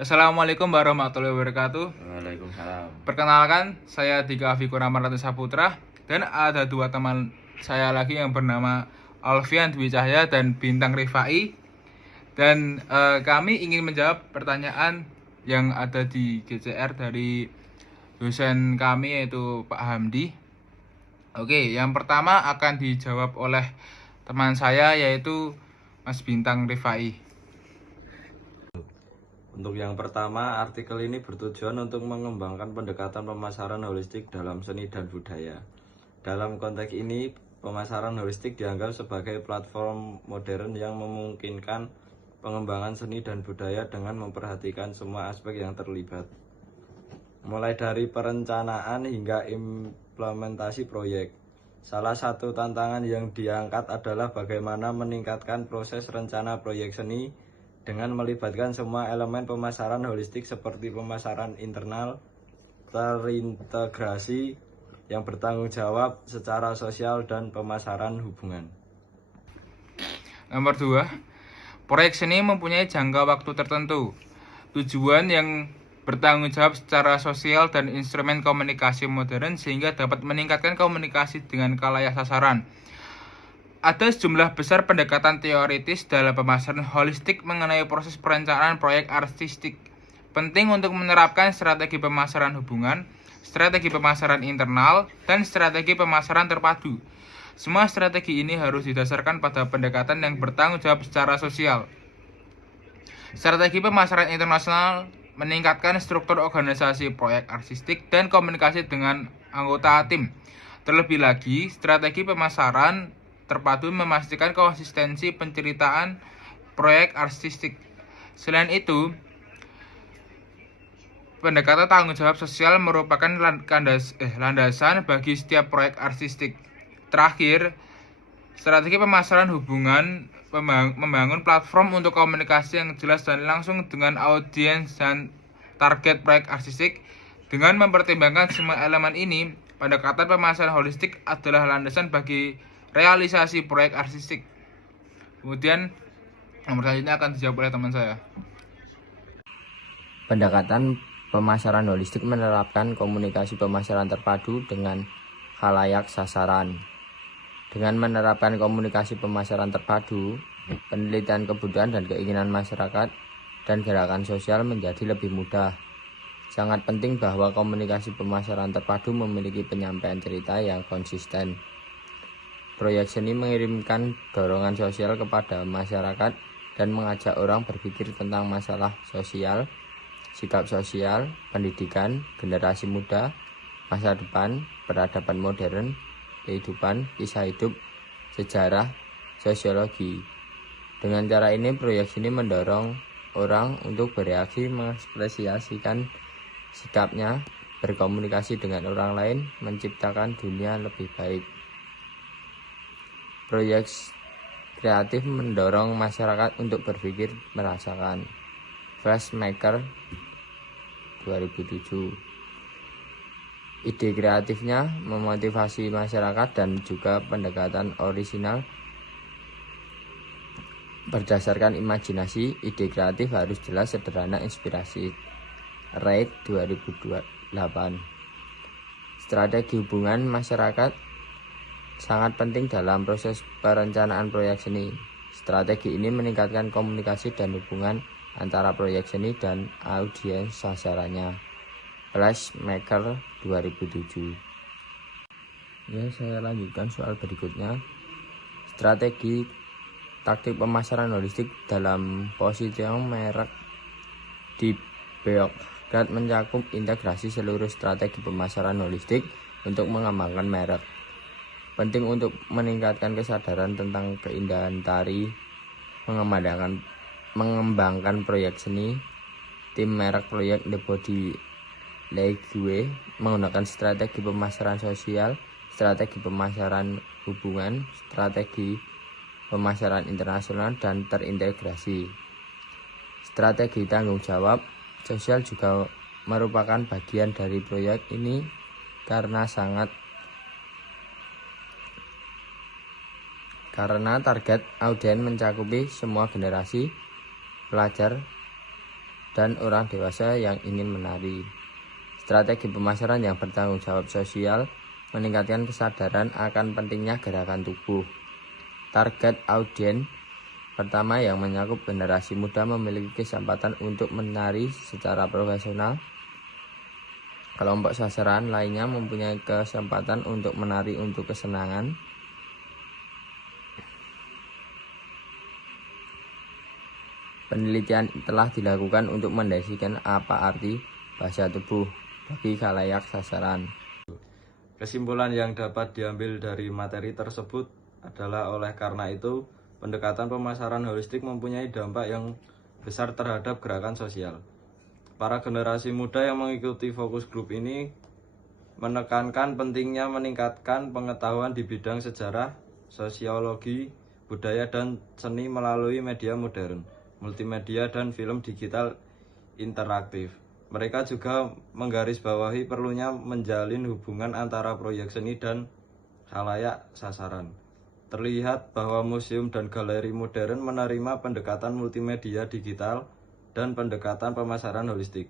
Assalamualaikum warahmatullahi wabarakatuh. Waalaikumsalam. Perkenalkan, saya Dika Afikura Marata Saputra dan ada dua teman saya lagi yang bernama Alfian Dwi Cahya dan Bintang Rifai. Dan kami ingin menjawab pertanyaan yang ada di GCR dari dosen kami yaitu Pak Hamdi. Oke, yang pertama akan dijawab oleh teman saya yaitu Mas Bintang Rifai. Untuk yang pertama, artikel ini bertujuan untuk mengembangkan pendekatan pemasaran holistik dalam seni dan budaya. Dalam konteks ini, pemasaran holistik dianggap sebagai platform modern yang memungkinkan pengembangan seni dan budaya dengan memperhatikan semua aspek yang terlibat. Mulai dari perencanaan hingga implementasi proyek. Salah satu tantangan yang diangkat adalah bagaimana meningkatkan proses rencana proyek seni dengan melibatkan semua elemen pemasaran holistik seperti pemasaran internal, terintegrasi, yang bertanggung jawab secara sosial, dan pemasaran hubungan. Nomor 2, proyek seni mempunyai jangka waktu tertentu, tujuan yang bertanggung jawab secara sosial dan instrumen komunikasi modern sehingga dapat meningkatkan komunikasi dengan khalayak sasaran. Ada sejumlah besar pendekatan teoritis dalam pemasaran holistik mengenai proses perencanaan proyek artistik. Penting untuk menerapkan strategi pemasaran hubungan, strategi pemasaran internal, dan strategi pemasaran terpadu. Semua strategi ini harus didasarkan pada pendekatan yang bertanggung jawab secara sosial. Strategi pemasaran internasional meningkatkan struktur organisasi proyek artistik dan komunikasi dengan anggota tim. Terlebih lagi, strategi pemasaran terpadu memastikan konsistensi penceritaan proyek artistik. Selain itu, pendekatan tanggung jawab sosial merupakan landasan bagi setiap proyek artistik. Terakhir, strategi pemasaran hubungan membangun platform untuk komunikasi yang jelas dan langsung dengan audiens dan target proyek artistik. Dengan mempertimbangkan semua elemen ini, pendekatan pemasaran holistik adalah landasan bagi realisasi proyek artistik. Kemudian nomor selanjutnya akan dijawab oleh teman saya. Pendekatan pemasaran holistik menerapkan komunikasi pemasaran terpadu dengan khalayak sasaran. Dengan menerapkan komunikasi pemasaran terpadu, penelitian kebutuhan dan keinginan masyarakat dan gerakan sosial menjadi lebih mudah. Sangat penting bahwa komunikasi pemasaran terpadu memiliki penyampaian cerita yang konsisten. Proyek seni mengirimkan dorongan sosial kepada masyarakat dan mengajak orang berpikir tentang masalah sosial, sikap sosial, pendidikan, generasi muda, masa depan, peradaban modern, kehidupan, kisah hidup, sejarah, sosiologi. Dengan cara ini, proyek seni mendorong orang untuk bereaksi, mengekspresiasikan sikapnya, berkomunikasi dengan orang lain, menciptakan dunia lebih baik. Proyek kreatif mendorong masyarakat untuk berpikir merasakan. Flashmaker 2007. Ide kreatifnya memotivasi masyarakat dan juga pendekatan orisinal berdasarkan imajinasi. Ide kreatif harus jelas, sederhana, inspirasi. Wright 2008. Strategi hubungan masyarakat sangat penting dalam proses perencanaan proyek seni. Strategi ini meningkatkan komunikasi dan hubungan antara proyek seni dan audiens sasarannya. Flashmaker 2007. Ya, saya lanjutkan soal berikutnya. Strategi taktik pemasaran holistik dalam positioning merek di Beograd mencakup integrasi seluruh strategi pemasaran holistik untuk mengembangkan merek. Penting untuk meningkatkan kesadaran tentang keindahan tari, mengembangkan proyek seni. Tim merek proyek The Body Legue menggunakan strategi pemasaran sosial, strategi pemasaran hubungan, strategi pemasaran internasional, dan terintegrasi. Strategi tanggung jawab sosial juga merupakan bagian dari proyek ini karena target audiens mencakupi semua generasi, pelajar, dan orang dewasa yang ingin menari. Strategi pemasaran yang bertanggung jawab sosial meningkatkan kesadaran akan pentingnya gerakan tubuh. Target audiens pertama yang mencakup generasi muda memiliki kesempatan untuk menari secara profesional. Kelompok sasaran lainnya mempunyai kesempatan untuk menari untuk kesenangan. Penelitian telah dilakukan untuk mendefinisikan apa arti bahasa tubuh bagi khalayak sasaran. Kesimpulan yang dapat diambil dari materi tersebut adalah oleh karena itu, pendekatan pemasaran holistik mempunyai dampak yang besar terhadap gerakan sosial. Para generasi muda yang mengikuti fokus group ini menekankan pentingnya meningkatkan pengetahuan di bidang sejarah, sosiologi, budaya, dan seni melalui media modern, multimedia, dan film digital interaktif. Mereka juga menggarisbawahi perlunya menjalin hubungan antara proyek seni dan khalayak sasaran. Terlihat bahwa museum dan galeri modern menerima pendekatan multimedia digital dan pendekatan pemasaran holistik.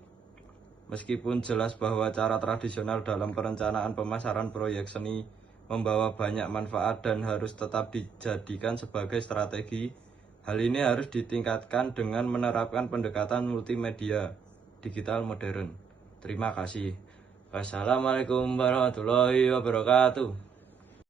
Meskipun jelas bahwa cara tradisional dalam perencanaan pemasaran proyek seni membawa banyak manfaat dan harus tetap dijadikan sebagai strategi, hal ini harus ditingkatkan dengan menerapkan pendekatan multimedia digital modern. Terima kasih. Wassalamualaikum warahmatullahi wabarakatuh.